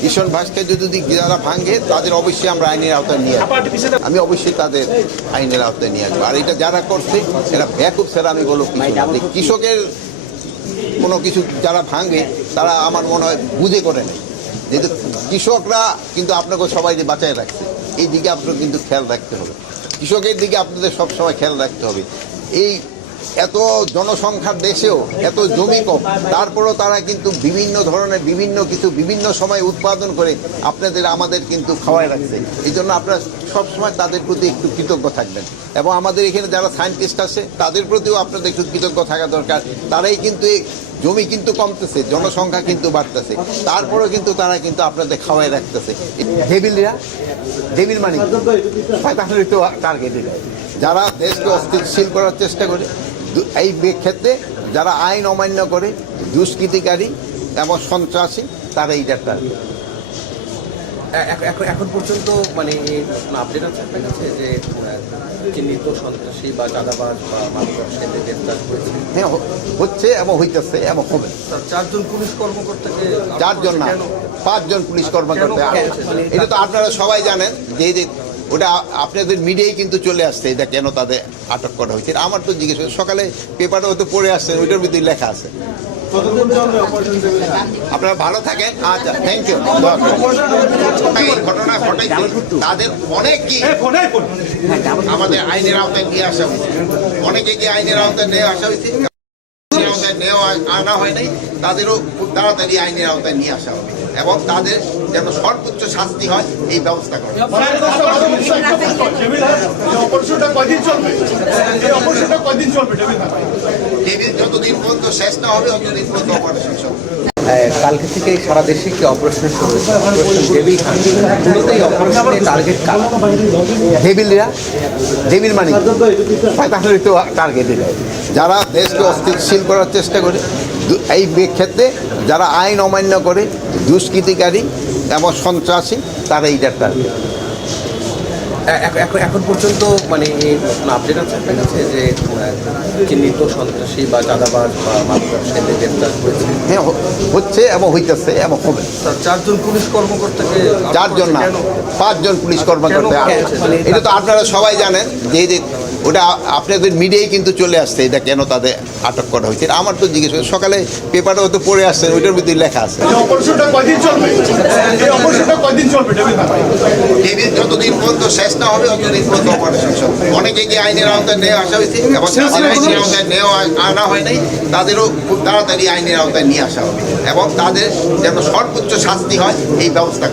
ভীষণ ভাষকে যদি যারা ভাঙে, তাদের অবশ্যই আমরা আইনের আওতায় নিয়ে আসব। আমি অবশ্যই তাদের আইনের আওতায় নিয়ে আসব। আর এটা যারা করছে সেটা ব্যাকুপ সেটা আমি বলব কৃষকের কোনো কিছু যারা ভাঙে, তারা আমার মনে হয় বুঝে করে নেয়। যেহেতু কৃষকরা কিন্তু আপনাকে সবাই বাঁচায় রাখছে, এই দিকে আপনাকে কিন্তু খেয়াল রাখতে হবে। কৃষকের দিকে আপনাদের সবসময় খেয়াল রাখতে হবে। এই এত জনসংখ্যার দেশেও এত জমি কম। তারপরেও তারা কিন্তু বিভিন্ন ধরনের বিভিন্ন কিছু বিভিন্ন সময় উৎপাদন করে আপনাদের আমাদের কিন্তু খাওয়ায় রাখছে। এই জন্য আপনারা সবসময় তাদের প্রতি একটু কৃতজ্ঞ থাকবেন। এবং আমাদের এখানে যারা সায়েন্টিস্ট আছে তাদের প্রতিও আপনাদের একটু কৃতজ্ঞ থাকা দরকার। তারাই কিন্তু জমি কিন্তু কমতেছে জনসংখ্যা কিন্তু বাড়তেছে। তারপরেও কিন্তু তারা কিন্তু আপনাদের খাওয়াই রাখতেছে। ডেবিলরা ডেবিল মানি শয়তানের তো টার্গেট যারা দেশকে অস্থিতিশীল করার চেষ্টা করে এই ক্ষেত্রে যারা আইন অমান্য করে দুষ্কৃতিকারী এবং সন্ত্রাসী তারা এইটার টার্গেট এখন- পর্যন্ত মানে আপডেট আছে আপনার কাছে যে চিহ্নিত সন্ত্রাসী বা চাঁদাবাজ বা করেছে হ্যাঁ হচ্ছে এবং হইতেছে এবং হবে। চারজন পুলিশ কর্মকর্তাকে চারজন না? পাঁচজন পুলিশ কর্মকর্তা এটা তো আপনারা সবাই জানেন যে ওটা আপনাদের মিডিয়ায় কিন্তু চলে আসছে এটা কেন তাদের আটক করা হয়েছে? আমার তো জিজ্ঞেস সকালে পেপারে হয়তো পড়ে আসছে ওইটার ভিতরে লেখা আছে। আপনারা ভালো থাকেন। আচ্ছা থ্যাংক ইউ ঘটনা ঘটাইছে তাদের অনেক কি আমাদের আইনের আওতায় নিয়ে আসা হয়েছে। অনেকে কি আইনের আওতায় নিয়ে আসা হয়েছে? আওতায় নেওয়া আনা হয় নাই তাদেরও খুব তাড়াতাড়ি আইনের আওতায় নিয়ে আসা হবে। এবং তাদের যেন সর্বোচ্চ শাস্তি হয় এই ব্যবস্থা করা। হবে। অপারেশনটা কয়দিন চলবে এই অপারেশনটা কয়দিন চলবে ডেভিড টেবিল যতদিন পর্যন্ত শেষ না হবে ততদিন পর্যন্ত অপারেশন চলবে। কালকে থেকে সারা দেশে একটি অপারেশন শুরু হয়েছে? অপারেশন ডেভিল খান মূলত এই অপারেশনের টার্গেট কারা ডেবিলরা ডেবিল মানি তো টার্গেট যারা দেশকে অস্থিতিশীল করার চেষ্টা করে এই ক্ষেত্রে যারা আইন অমান্য করে দুষ্কৃতিকারী এবং সন্ত্রাসী তারা এইটার টার্গেট এখন- পর্যন্ত মানে আপডেট আছে আপনার কাছে যে চিহ্নিত সন্ত্রাসী বা চাঁদাবাজ বা হ্যাঁ হচ্ছে এবং হইতেছে এবং হবে। চারজন পুলিশ কর্মকর্তাকে চারজন না পাঁচজন পুলিশ কর্মকর্তা আছে। এটা তো আপনারা সবাই জানেন যে ওটা আপনাদের মিডিয়ায় কিন্তু চলে আসছে এটা কেন তাদের আটক করা হয়েছে? আমার তো জিজ্ঞেস করে- সকালে পেপারে হয়তো পড়ে আসছে ওইটার ভিতরে লেখা আছে। এই অপারেশনটা কয়দিন চলবে? এই অপারেশনটা কয়দিন চলবে ডেভিড টেবিল যতদিন পর্যন্ত শেষ না হবে ততদিন পর্যন্ত অপারেশন চলবে। অনেকে কি আইনের আওতায় নেওয়া আসা হয়েছে এবং আইনের আওতায় নেওয়া আনা হয় নাই তাদেরও খুব তাড়াতাড়ি আইনের আওতায় নিয়ে আসা হবে। এবং তাদের যেন সর্বোচ্চ শাস্তি হয় এই ব্যবস্থা।